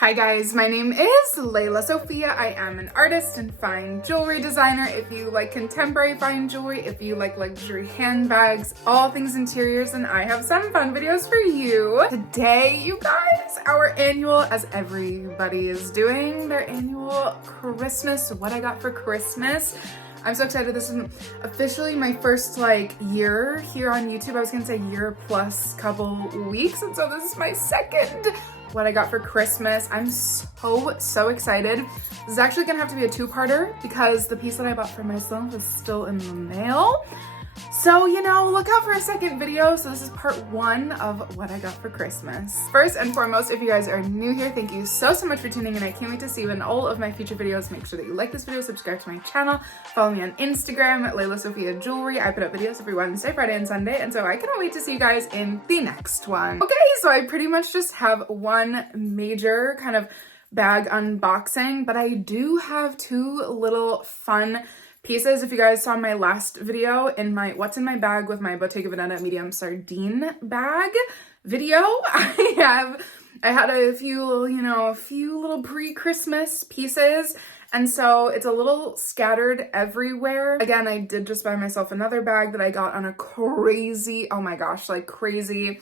Hi guys, my name is Lelasophia. I am an artist and fine jewelry designer. If you like contemporary fine jewelry, if you like luxury handbags, all things interiors, then I have some fun videos for you. Today, you guys, our annual, as everybody is doing, their annual Christmas, what I got for Christmas. I'm so excited. This is officially my first year here on YouTube. I was gonna say year plus couple weeks, and so this is my second what I got for Christmas. I'm so excited. This is actually gonna have to be a two-parter because the piece that I bought for myself is still in the mail. So, you know, look out for a second video. So this is part one of what I got for Christmas. First and foremost, if you guys are new here, thank you so much for tuning in. I can't wait to see you in all of my future videos. Make sure that you like this video, subscribe to my channel, follow me on Instagram at lelasophia jewelry. I put up videos every Wednesday, Friday, and Sunday, and so I cannot wait to see you guys in the next one. Okay, so I pretty much just have one major kind of bag unboxing, but I do have two little fun pieces. If you guys saw my last video in my what's in my bag with my Bottega Veneta medium sardine bag video, I had a few little pre-Christmas pieces, and so it's a little scattered everywhere. Again, I did just buy myself another bag that I got on a crazy, oh my gosh, crazy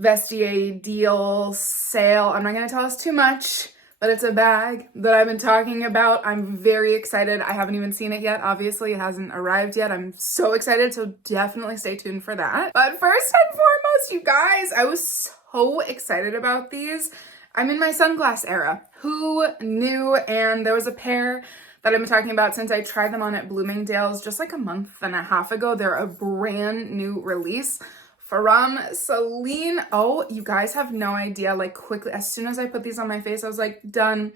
Vestiaire deal sale. I'm not gonna tell us too much, but it's a bag that I've been talking about. I'm very excited. I haven't even seen it yet. Obviously, it hasn't arrived yet. I'm so excited, so definitely stay tuned for that. But first and foremost, you guys, I was so excited about these. I'm in my sunglass era. Who knew? And there was a pair that I've been talking about since I tried them on at Bloomingdale's just like a month and a half ago. They're a brand new release from Celine. Oh, you guys have no idea. Quickly, as soon as I put these on my face, I was like, done.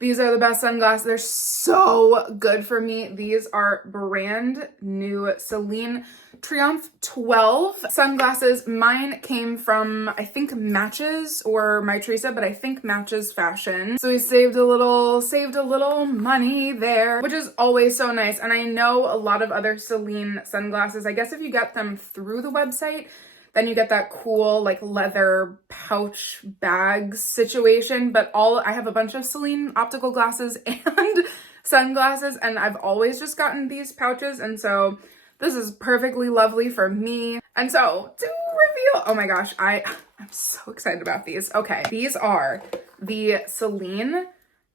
These are the best sunglasses. They're so good for me. These are brand new Celine Triomphe 12 sunglasses. Mine came from, I think, Matches or My Teresa, but I think Matches Fashion. So we saved a little money there, which is always so nice. And I know a lot of other Celine sunglasses, I guess if you get them through the website, then you get that cool leather pouch bag situation. But I have a bunch of Celine optical glasses and sunglasses, and I've always just gotten these pouches, and so this is perfectly lovely for me. And so to reveal, oh my gosh, I'm so excited about these. Okay, these are the Celine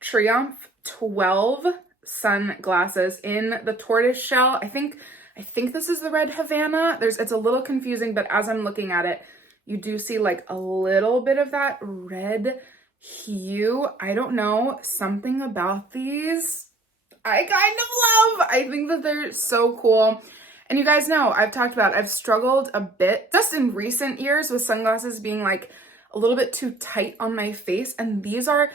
Triomphe 12 sunglasses in the tortoise shell. I think this is the red Havana. It's a little confusing, but as I'm looking at it, you do see a little bit of that red hue. I don't know, something about these I kind of love. I think that they're so cool. And you guys know, I've struggled a bit just in recent years with sunglasses being a little bit too tight on my face. And these are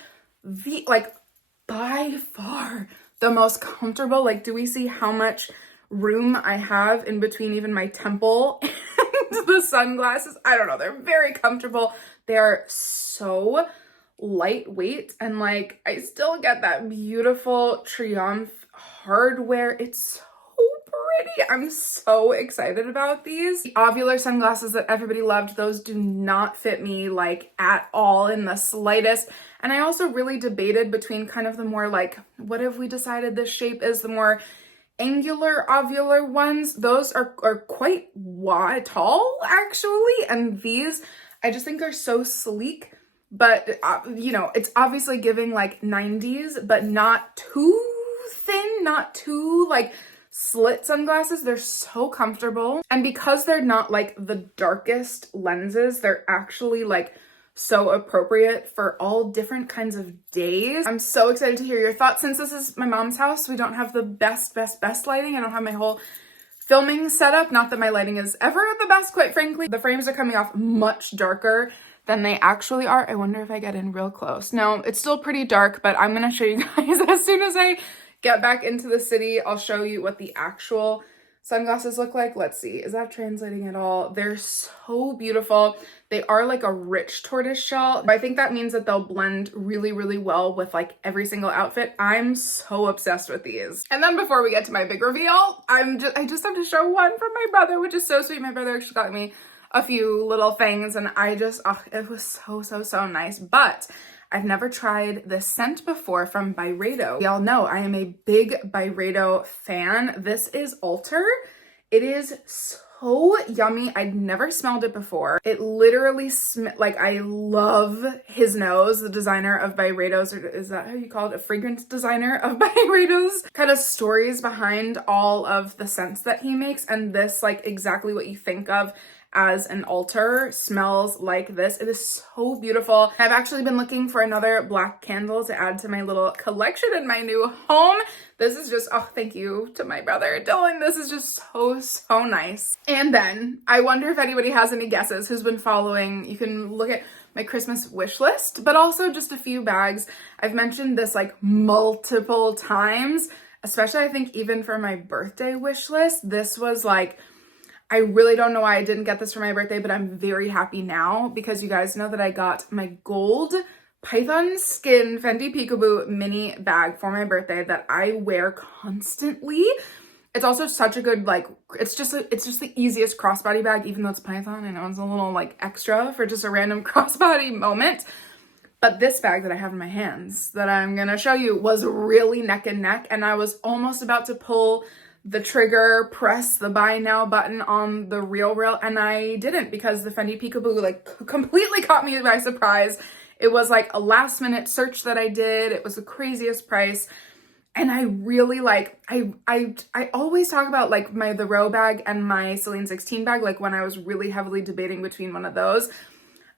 by far the most comfortable. Do we see how much room I have in between even my temple and the sunglasses? I don't know. They're very comfortable. They are so lightweight, and I still get that beautiful Triomphe hardware. It's so pretty. I'm so excited about these. The ovular sunglasses that everybody loved, those do not fit me at all in the slightest. And I also really debated between kind of the more what have we decided this shape is, the more angular ovular ones. Those are quite wide, tall actually, and these I just think are so sleek. But it's obviously giving 90s, but not too thin, not too slit sunglasses. They're so comfortable, and because they're not the darkest lenses, they're actually so appropriate for all different kinds of days. I'm so excited to hear your thoughts. Since this is my mom's house, we don't have the best lighting. I don't have my whole filming setup. Not that my lighting is ever the best, quite frankly. The frames are coming off much darker than they actually are. I wonder if I get in real close. No, it's still pretty dark, but I'm gonna show you guys as soon as I get back into the city. I'll show you what the actual sunglasses look like. Let's see, is that translating at all? They're so beautiful. They are a rich tortoise shell. I think that means that they'll blend really, really well with every single outfit. I'm so obsessed with these. And then before we get to my big reveal, I just have to show one from my brother, which is so sweet. My brother actually got me a few little things, and it was so nice. But I've never tried this scent before from Byredo. Y'all know I am a big Byredo fan. This is Alter. It is so yummy. I'd never smelled it before. It literally like, I love his nose, the designer of Byredo's, or is that how you call it? A fragrance designer of Byredo's kind of stories behind all of the scents that he makes. And this, like exactly what you think of as an Alter, smells like this. It is so beautiful. I've actually been looking for another black candle to add to my little collection in my new home. This is just, oh, thank you to my brother Dylan. This is just so nice. And then I wonder if anybody has any guesses who's been following. You can look at my Christmas wish list, but also just a few bags. I've mentioned this like multiple times, especially I think even for my birthday wish list. This was like, I really don't know why I didn't get this for my birthday, but I'm very happy now because you guys know that I got my gold Python Skin Fenty Peekaboo mini bag for my birthday that I wear constantly. It's also such a good, like, it's just the easiest crossbody bag, even though it's Python. I know it's a little like extra for just a random crossbody moment. But this bag that I have in my hands that I'm gonna show you was really neck and neck, and I was almost about to pull the trigger, press the buy now button on the Real, and I didn't because the Fenty Peekaboo like completely caught me by surprise. It was like a last minute search that I did. It was the craziest price. And I really like, I always talk about like the Row bag and my Celine 16 bag, like when I was really heavily debating between one of those.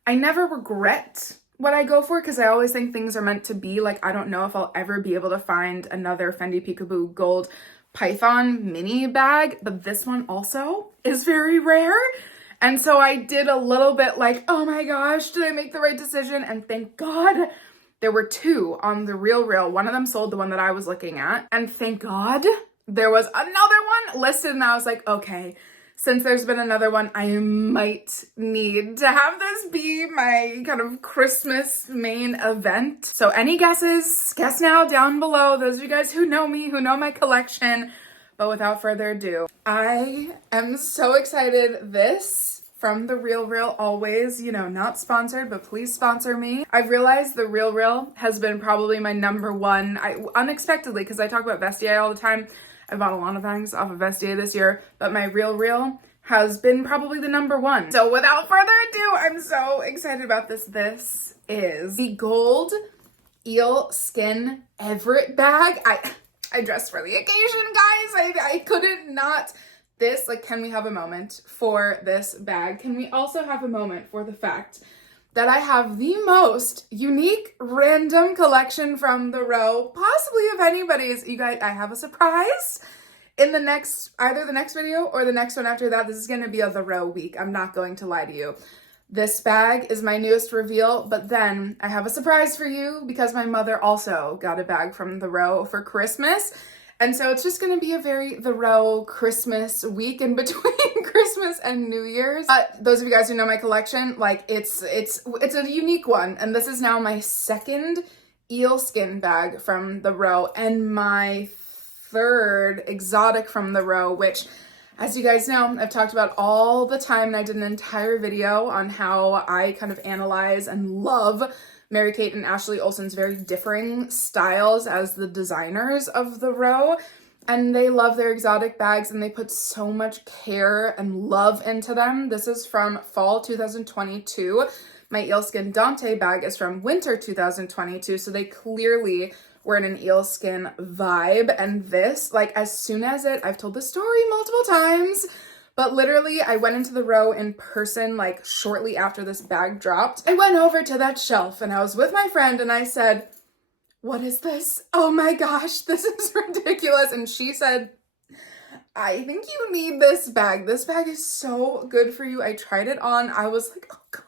I never regret what I go for because I always think things are meant to be. Like, I don't know if I'll ever be able to find another Fenty Peekaboo gold Python mini bag, but this one also is very rare. And so I did a little bit like, oh my gosh, did I make the right decision? And thank God there were two on the Real. One of them sold, the one that I was looking at. And thank God there was another one listed, and I was like, okay, since there's been another one, I might need to have this be my kind of Christmas main event. So any guesses? Guess now down below. Those of you guys who know me, who know my collection. But without further ado, I am so excited. This from the Real, always, you know, not sponsored, but please sponsor me. I've realized the Real has been probably my number one, unexpectedly, because I talk about Vestiaire all the time. I bought a lot of things off of Vestiaire this year, but my Real has been probably the number one. So without further ado, I'm so excited about this. This is the gold eel skin Everett bag. I dressed for the occasion, guys. I couldn't not. This, like, can we have a moment for this bag? Can we also have a moment for the fact that I have the most unique random collection from the Row, possibly of anybody's. You guys, I have a surprise in the next, either the next video or the next one after that. This is going to be a the Row week. I'm not going to lie to you. This bag is my newest reveal, but then I have a surprise for you because my mother also got a bag from the Row for Christmas. And so it's just going to be a very the Row Christmas week in between Christmas and New Year's. But those of you guys who know my collection, like it's a unique one. And this is now my second eel skin bag from the Row and my third exotic from the Row, which, as you guys know, I've talked about all the time, and I did an entire video on how I kind of analyze and love Mary-Kate and Ashley Olsen's very differing styles as the designers of the Row. And they love their exotic bags, and they put so much care and love into them. This is from fall 2022. My Eelskin Dante bag is from winter 2022, so they clearly were in an eelskin vibe. And this, like, as soon as I've told this story multiple times, but literally I went into the Row in person, like, shortly after this bag dropped. I went over to that shelf and I was with my friend and I said, what is this? Oh my gosh, this is ridiculous. And she said, I think you need this bag. This bag is so good for you. I tried it on. I was like, oh God,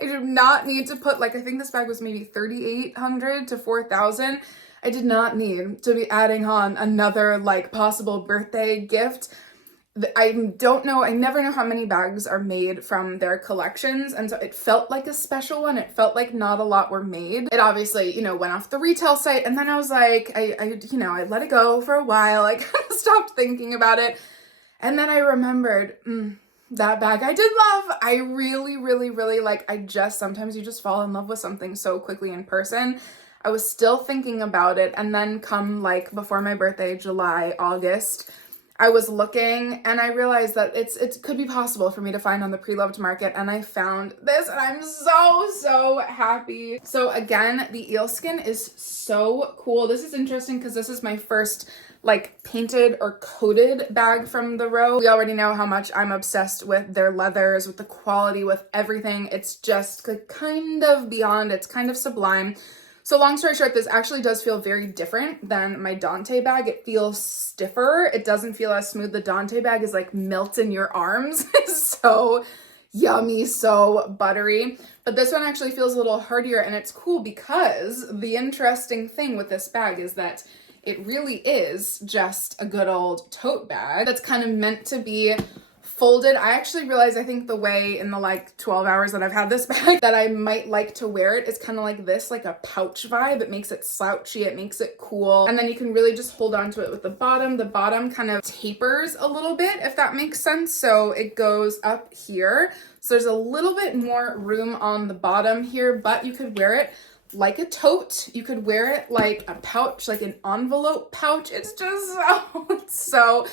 I do not need to put, like, I think this bag was maybe $3,800 to $4,000. I did not need to be adding on another, like, possible birthday gift. I don't know, I never know how many bags are made from their collections, and so it felt like a special one. It felt like not a lot were made. It obviously, you know, went off the retail site, and then I was like, I let it go for a while. I kind of stopped thinking about it, and then I remembered, that bag I did love. I really, really, really like, sometimes you just fall in love with something so quickly in person. I was still thinking about it, and then come like before my birthday, July, August, I was looking and I realized that it could be possible for me to find on the pre-loved market, and I found this and I'm so happy. So again, the eel skin is so cool. This is interesting because this is my first like painted or coated bag from the row. We already know how much I'm obsessed with their leathers, with the quality, with everything. It's just like kind of beyond, it's kind of sublime. So long story short, this actually does feel very different than my Dante bag. It feels stiffer. It doesn't feel as smooth. The Dante bag is like melt in your arms. So yummy, so buttery. But this one actually feels a little hardier, and it's cool because the interesting thing with this bag is that it really is just a good old tote bag that's kind of meant to be folded. I actually realized, I think the way in the like 12 hours that I've had this bag that I might like to wear it is kind of like this, like a pouch vibe. It makes it slouchy, it makes it cool. And then you can really just hold on to it with the bottom. The bottom kind of tapers a little bit, if that makes sense. So it goes up here. So there's a little bit more room on the bottom here, but you could wear it like a tote. You could wear it like a pouch, like an envelope pouch. It's just so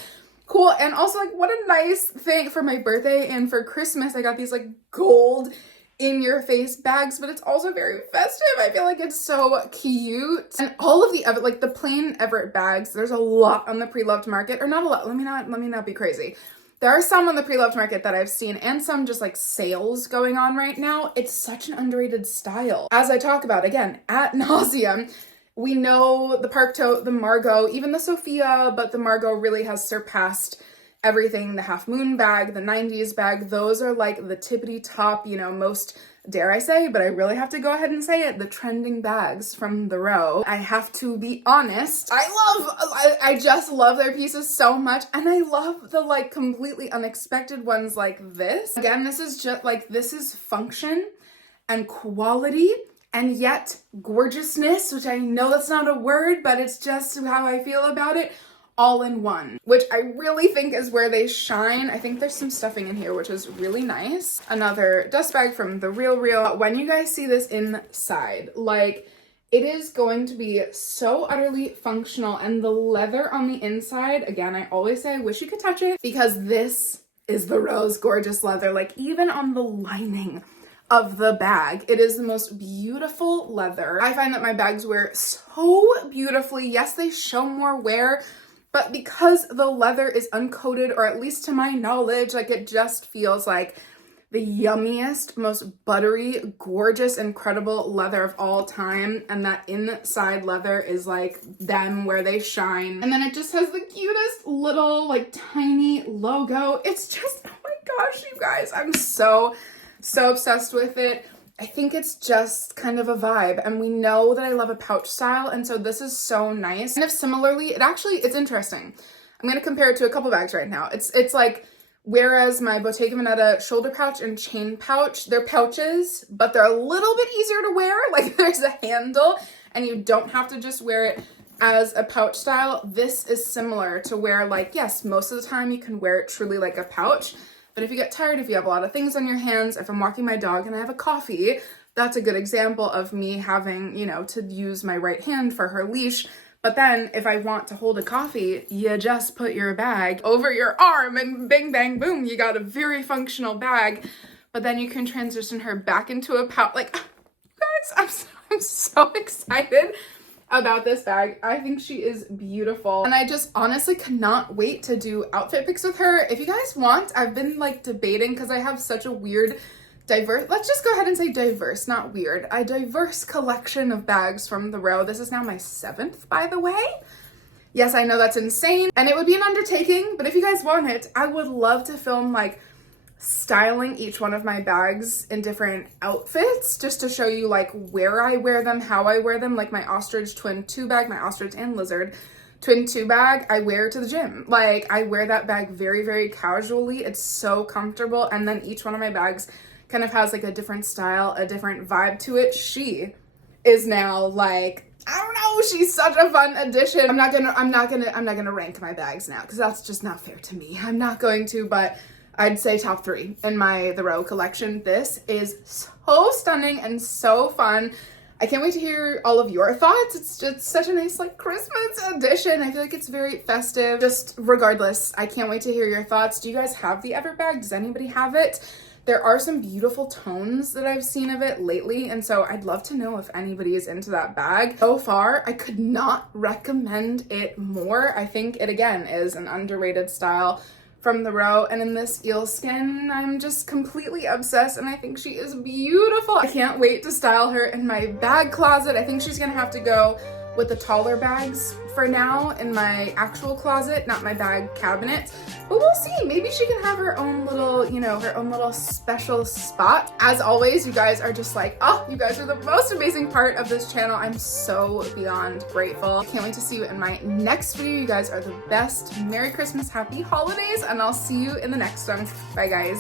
cool. And also, like, what a nice thing for my birthday and for Christmas. I got these like gold in your face bags, but it's also very festive. I feel like it's so cute. And all of the like the plain Everett bags, there's a lot on the pre-loved market, or not a lot. Let me not be crazy. There are some on the pre-loved market that I've seen, and some just like sales going on right now. It's such an underrated style. As I talk about again ad nauseum, we know the Park Tote, the Margot, even the Sophia, but the Margot really has surpassed everything. The Half Moon bag, the 90s bag, those are like the tippity top, you know, most, dare I say, but I really have to go ahead and say it, the trending bags from the row. I have to be honest, I just love their pieces so much, and I love the like completely unexpected ones like this. Again, this is just like, this is function and quality and yet gorgeousness, which I know that's not a word, but it's just how I feel about it, all in one, which I really think is where they shine. I think there's some stuffing in here, which is really nice. Another dust bag from the Real Real. When you guys see this inside, like, it is going to be so utterly functional, and the leather on the inside, again, I always say I wish you could touch it, because this is the rose gorgeous leather. Like, even on the lining of the bag, it is the most beautiful leather. I find that my bags wear so beautifully. Yes, they show more wear, but because the leather is uncoated, or at least to my knowledge, like, it just feels like the yummiest, most buttery, gorgeous, incredible leather of all time. And that inside leather is like them where they shine. And then it just has the cutest little like tiny logo. It's just, oh my gosh, you guys, I'm so obsessed with it. I think it's just kind of a vibe, and we know that I love a pouch style, and so this is so nice. And if similarly, it's interesting. I'm going to compare it to a couple bags right now. It's like, whereas my Bottega Veneta shoulder pouch and chain pouch, they're pouches, but they're a little bit easier to wear. Like, there's a handle, and you don't have to just wear it as a pouch style. This is similar to where, like, yes, most of the time you can wear it truly like a pouch, but if you get tired, if you have a lot of things on your hands, if I'm walking my dog and I have a coffee, that's a good example of me having, you know, to use my right hand for her leash. But then if I want to hold a coffee, you just put your bag over your arm and bing, bang, boom, you got a very functional bag. But then you can transition her back into a pouch. Like, guys, I'm so excited about this bag. I think she is beautiful, and I just honestly cannot wait to do outfit pics with her. If you guys want, I've been like debating, because I have such a weird let's just go ahead and say diverse, not weird, a diverse collection of bags from the row. This is now my 7th, by the way. Yes, I know that's insane, and it would be an undertaking, but if you guys want it, I would love to film like styling each one of my bags in different outfits, just to show you like where I wear them, how I wear them. Like my ostrich twin 2 bag, my ostrich and lizard twin 2 bag, I wear to the gym. Like, I wear that bag very, very casually. It's so comfortable. And then each one of my bags kind of has like a different style, a different vibe to it. She is now like, I don't know, she's such a fun addition. I'm not gonna rank my bags now, because that's just not fair to me. I'm not going to, but I'd say top 3 in the Row collection. This is so stunning and so fun. I can't wait to hear all of your thoughts. It's just such a nice like Christmas edition. I feel like it's very festive. Just regardless, I can't wait to hear your thoughts. Do you guys have the Everbag? Does anybody have it? There are some beautiful tones that I've seen of it lately, and so I'd love to know if anybody is into that bag. So far, I could not recommend it more. I think it, again, is an underrated style from the Row, and in this eel skin, I'm just completely obsessed, and I think she is beautiful. I can't wait to style her in my bag closet. I think she's gonna have to go with the taller bags for now in my actual closet, not my bag cabinet. But we'll see. Maybe she can have her own little, you know, her own little special spot. As always, you guys are just like, oh, you guys are the most amazing part of this channel. I'm so beyond grateful. I can't wait to see you in my next video. You guys are the best. Merry Christmas, happy holidays, and I'll see you in the next one. Bye, guys.